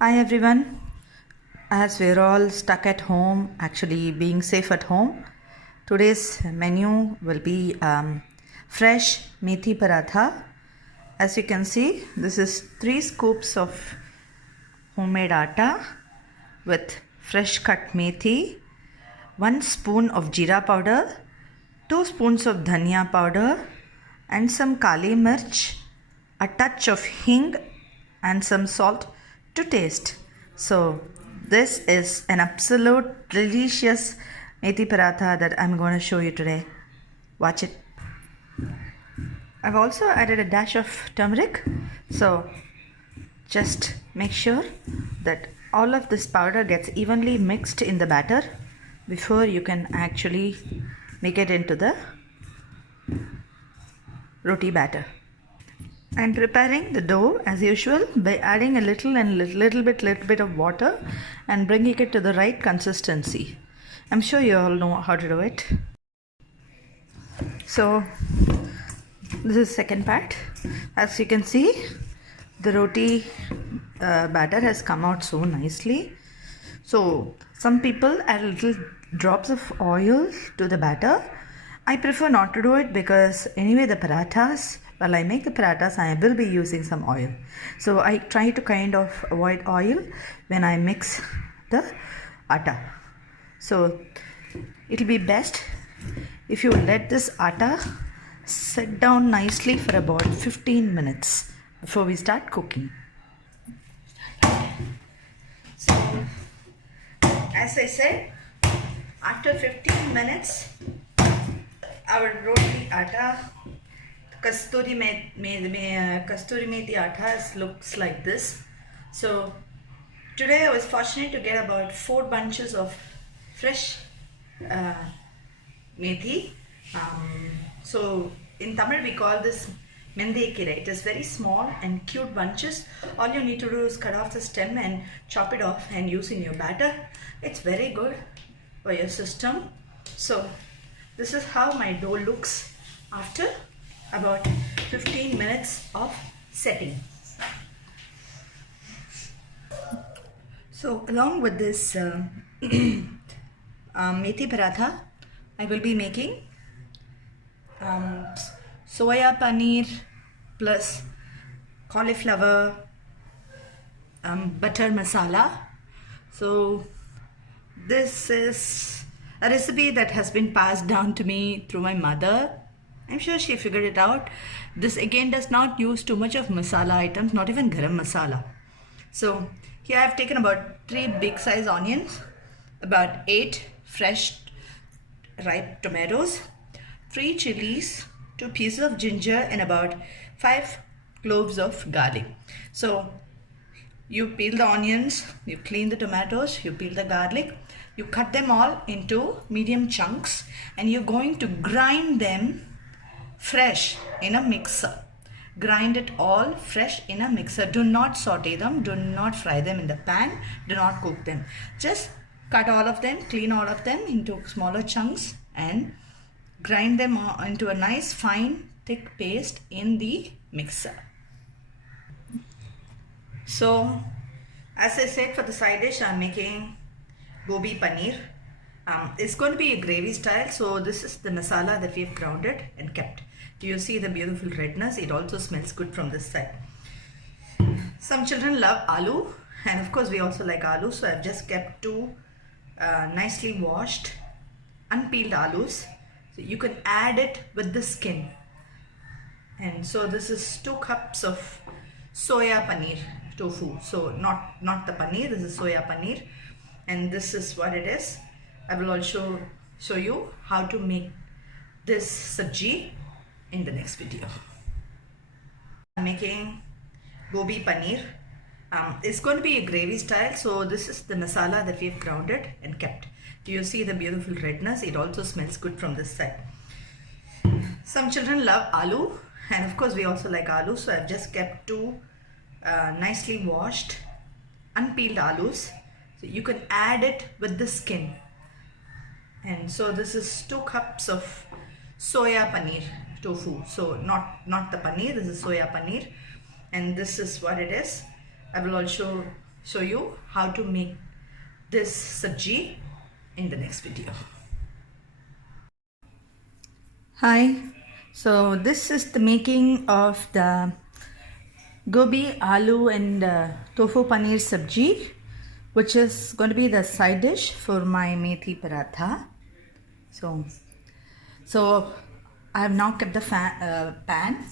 Hi everyone. As we're all stuck at home, actually being safe at home, today's menu will be fresh methi paratha. As you can see, this is 3 scoops of homemade atta with fresh cut methi, 1 spoon of jeera powder, 2 spoons of dhania powder, and some kali mirch, a touch of hing, and some salt to taste. So, this is an absolute delicious methi paratha that I'm going to show you today. Watch it. I've also added a dash of turmeric. So, just make sure that all of this powder gets evenly mixed in the batter before you can actually make it into the roti batter. I'm preparing the dough as usual by adding a little bit of water and bringing it to the right consistency. I'm sure you all know how to do it. So this is second part. As you can see, the roti batter has come out so nicely. So some people add little drops of oil to the batter. I prefer not to do it because anyway the parathas, while I make the parathas, I will be using some oil. So I try to kind of avoid oil when I mix the atta. So it will be best if you let this atta sit down nicely for about 15 minutes before we start cooking. So as I said, after 15 minutes, our roti atta, kasturi methi atta looks like this. So today I was fortunate to get about 4 bunches of fresh methi. So in Tamil we call this mendekire. It is very small and cute bunches. All you need to do is cut off the stem and chop it off and use in your batter. It's very good for your system. So this is how my dough looks after about 15 minutes of setting. So along with this methi paratha, I will be making soya paneer plus cauliflower butter masala. So this is a recipe that has been passed down to me through my mother. I'm sure she figured it out. This again does not use too much of masala items, not even garam masala. So here I've taken about 3 big size onions, about 8 fresh ripe tomatoes, 3 chilies, 2 pieces of ginger, and about 5 cloves of garlic. So you peel the onions, you clean the tomatoes, you peel the garlic, you cut them all into medium chunks, and you're going to grind them fresh in a mixer. Grind it all fresh in a mixer. Do not saute them, do not fry them in the pan, do not cook them. Just cut all of them, clean all of them into smaller chunks and grind them into a nice fine thick paste in the mixer. So as I said, for the side dish I'm making Gobi paneer. It's going to be a gravy style. So this is the masala that we've grounded and kept. Do you see the beautiful redness? It also smells good from this side. Some children love aloo, and of course we also like aloo. So I've just kept 2 nicely washed unpeeled aloos. So you can add it with the skin. And so this is 2 cups of soya paneer tofu. So not the paneer, this is soya paneer, and this is what it is. I will also show you how to make this sabji in the next video. I'm making Gobi paneer. It's going to be a gravy style. So this is the masala that we've grounded and kept. Do you see the beautiful redness? It also smells good from this side. Some children love aloo, and of course we also like aloo. So I've just kept 2 nicely washed unpeeled aloos. So you can add it with the skin. And so this is 2 cups of soya paneer tofu. So not the paneer, this is soya paneer, and this is what it is. I will also show you how to make this sabji in the next video. Hi, so this is the making of the Gobi, aloo and tofu paneer sabji, which is going to be the side dish for my methi paratha. So I have now kept the pan,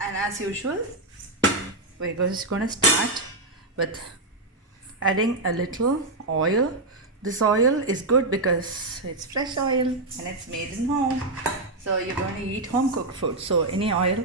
and as usual we're just going to start with adding a little oil. This oil is good because it's fresh oil and it's made in home, so you're going to eat home cooked food. So any oil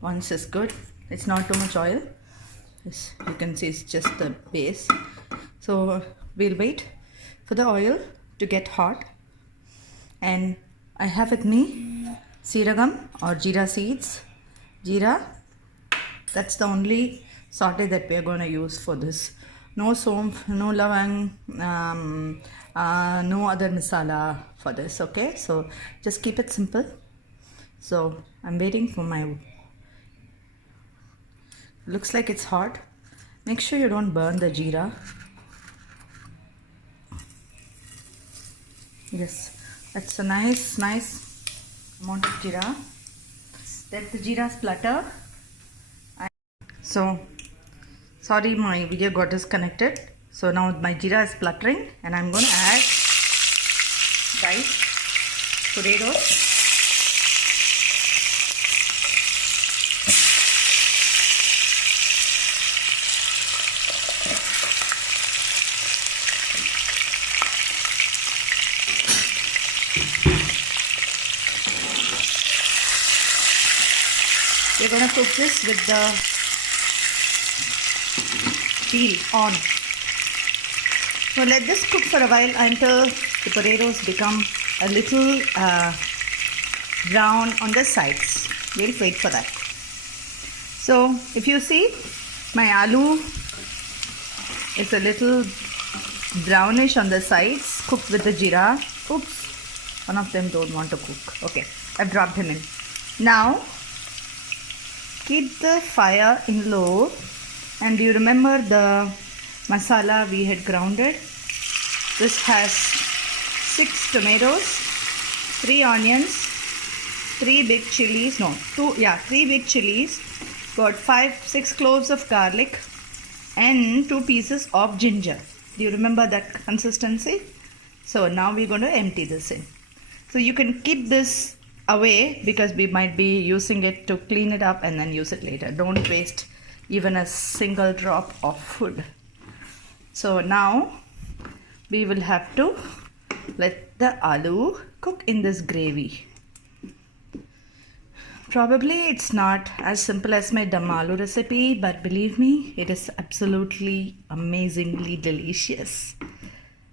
once is good. It's not too much oil. As you can see, it's just the base. So we'll wait for the oil to get hot, and I have with me siragam or jeera seeds. Jeera, that's the only saute that we are going to use for this. No somf, no lavang, no other masala for this. Okay, so just keep it simple. So I'm waiting for my, looks like it's hot. Make sure you don't burn the jeera. Yes, that's a nice amount of jeera. Let the jeera splutter. So sorry, my video got disconnected. So now my jeera is spluttering, and I'm going to add diced potatoes. We're going to cook this with the peel on. So let this cook for a while until the potatoes become a little brown on the sides. We'll wait for that. So if you see, my aloo is a little brownish on the sides, cooked with the jeera. Oops, one of them don't want to cook. Okay, I've dropped him in. Now keep the fire in low, and do you remember the masala we had grounded? This has 6 tomatoes, 3 onions, 3 big chilies, 3 big chilies, got 5-6 cloves of garlic, and 2 pieces of ginger. Do you remember that consistency? So now we're going to empty this in. So you can keep this away because we might be using it to clean it up and then use it later. Don't waste even a single drop of food. So now we will have to let the aloo cook in this gravy. Probably it's not as simple as my dum aloo recipe, but believe me, it is absolutely amazingly delicious.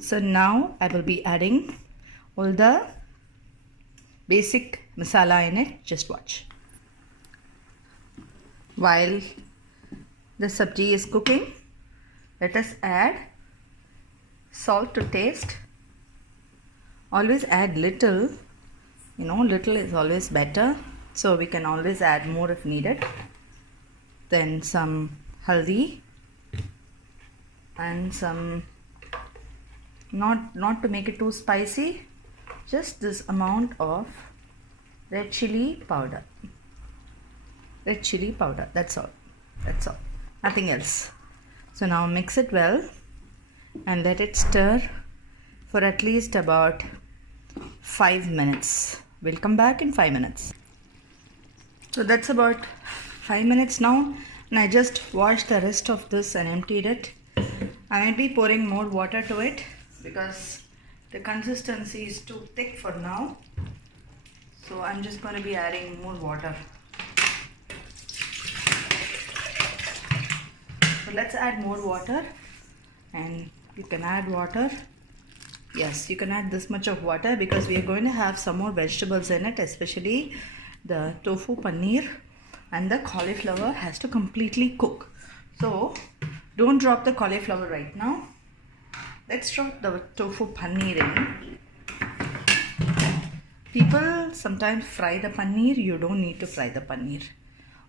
So now I will be adding all the basic masala in it. Just watch. While the sabji is cooking, let us add salt to taste. Always add little, little is always better, so we can always add more if needed. Then some haldi and some, not to make it too spicy, just this amount of red chili powder. That's all, nothing else. So now mix it well and let it stir for at least about 5 minutes. We'll come back in 5 minutes. So that's about 5 minutes now, and I just washed the rest of this and emptied it. I might be pouring more water to it because the consistency is too thick for now. So I'm just going to be adding more water. So let's add more water, and you can add water. Yes, you can add this much of water because we are going to have some more vegetables in it, especially the tofu paneer, and the cauliflower has to completely cook. So don't drop the cauliflower right now. Let's drop the tofu paneer in. People sometimes fry the paneer. You don't need to fry the paneer.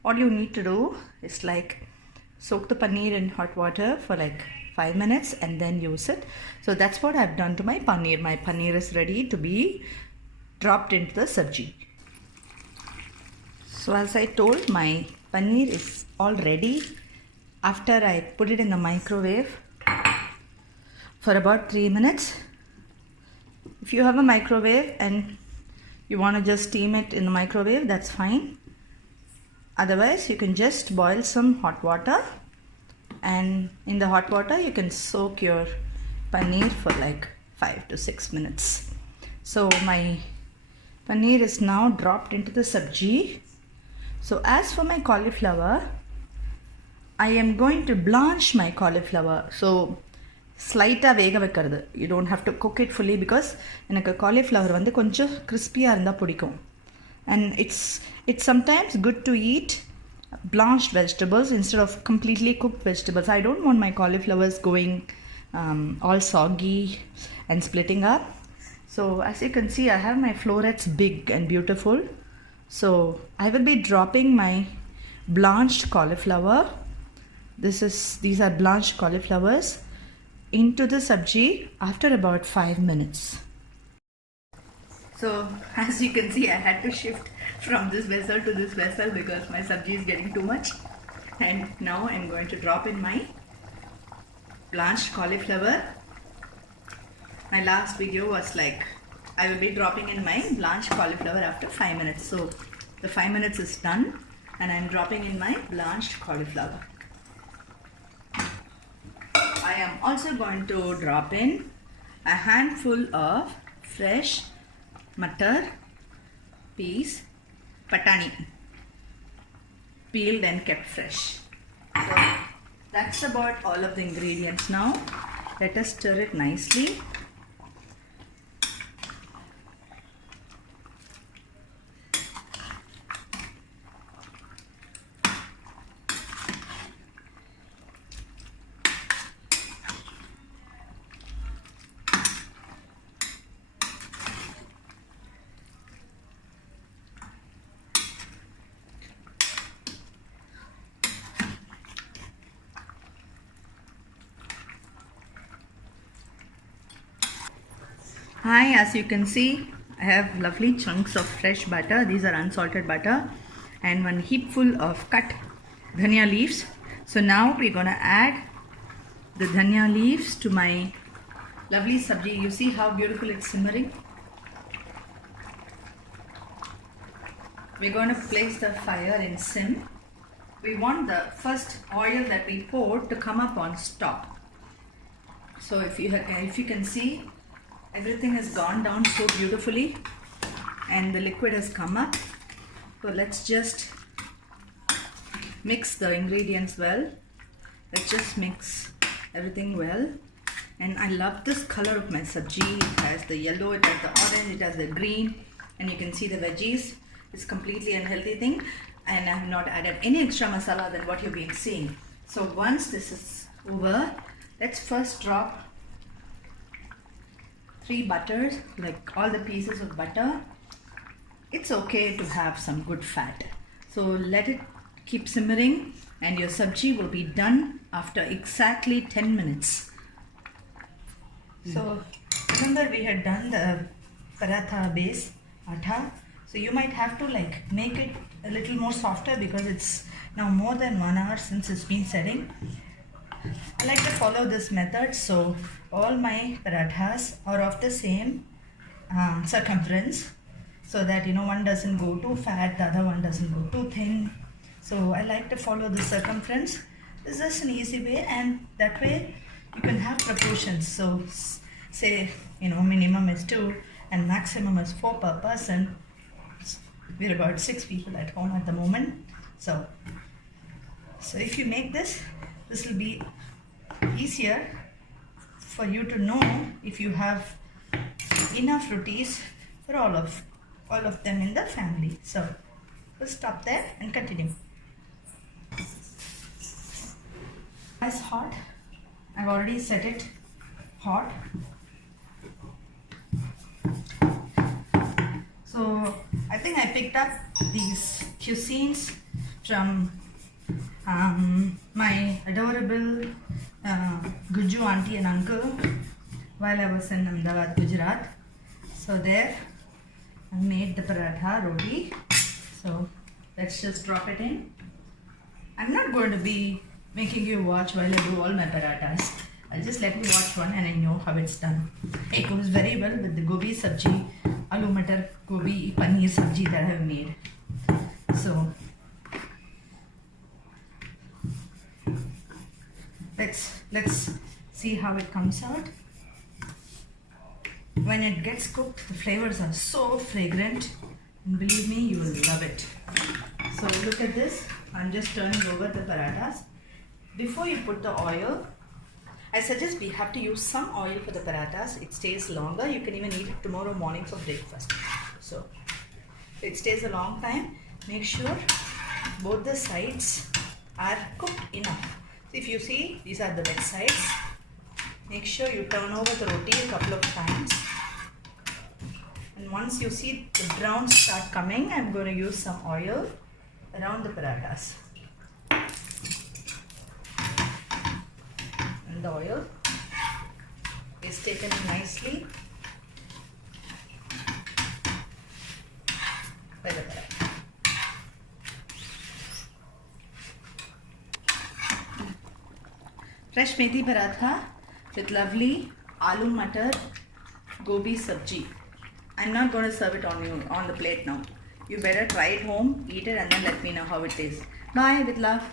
All you need to do is like soak the paneer in hot water for like 5 minutes and then use it. So that's what I've done to my paneer. My paneer is ready to be dropped into the sabji. So as I told, my paneer is all ready after I put it in the microwave for about 3 minutes. If you have a microwave and you want to just steam it in the microwave, that's fine. Otherwise, you can just boil some hot water, and in the hot water you can soak your paneer for like 5 to 6 minutes. So my paneer is now dropped into the sabji. So as for my cauliflower, I am going to blanch my cauliflower. So slight vega vekkradhu. You don't have to cook it fully because enakku cauliflower vandu konjam crispy ah irundha pidikum. And it's sometimes good to eat blanched vegetables instead of completely cooked vegetables. I don't want my cauliflowers going all soggy and splitting up. So as you can see, I have my florets big and beautiful. So I will be dropping my blanched cauliflower. These are blanched cauliflowers into the sabji after about 5 minutes. So as you can see, I had to shift from this vessel to this vessel because my sabji is getting too much. And now I'm going to drop in my blanched cauliflower. My last video was like, I will be dropping in my blanched cauliflower after 5 minutes. So the 5 minutes is done and I'm dropping in my blanched cauliflower. I am also going to drop in a handful of fresh mutter peas, patani, peeled and kept fresh. So that's about all of the ingredients now. Let us stir it nicely. Hi, as you can see, I have lovely chunks of fresh butter. These are unsalted butter, and one heapful of cut dhania leaves. So now we're going to add the dhania leaves to my lovely sabji. You see how beautiful it's simmering? We're going to place the fire in sim. We want the first oil that we poured to come up on top. So if you can see, everything has gone down so beautifully and the liquid has come up. So let's just mix the ingredients well. Let's just mix everything well. And I love this color of my sabji. It has the yellow, it has the orange, it has the green, and you can see the veggies. It's completely unhealthy thing, and I have not added any extra masala than what you've been seeing. So once this is over, let's first drop 3 butters, like all the pieces of butter. It's okay to have some good fat. So let it keep simmering and your sabji will be done after exactly 10 minutes. So remember we had done the paratha base atta. So you might have to like make it a little more softer because it's now more than 1 hour since it's been setting. I like to follow this method, so all my parathas are of the same circumference, so that one doesn't go too fat, the other one doesn't go too thin. So I like to follow the circumference. This is an easy way, and that way you can have proportions. So say minimum is 2 and maximum is 4 per person. We're about 6 people at home at the moment. So if you make this will be easier for you to know if you have enough rotis for all of them in the family. So we'll stop there and continue. It's hot. I've already set it hot. So I think I picked up these cuisines from my adorable Guju auntie and uncle while I was in Ahmedabad, Gujarat. So there I made the paratha roti. So let's just drop it in. I'm not going to be making you watch while I do all my parathas. I'll just let you watch one and I know how it's done. It goes very well with the gobi sabji, aloo mutter, gobi paneer sabji that I have made. So let's see how it comes out. When it gets cooked, the flavors are so fragrant, and believe me, you will love it. So look at this. I'm just turning over the parathas. Before you put the oil, I suggest we have to use some oil for the parathas. It stays longer. You can even eat it tomorrow morning for breakfast. So it stays a long time. Make sure both the sides are cooked enough. So if you see, these are the wet sides. Make sure you turn over the roti a couple of times. And once you see the browns start coming, I'm going to use some oil around the parathas. And the oil is taken nicely by the paratha. Fresh methi paratha with lovely aloo mutter gobi sabji. I'm not going to serve it on the plate now. You better try it home, eat it, and then let me know how it tastes. Bye with love.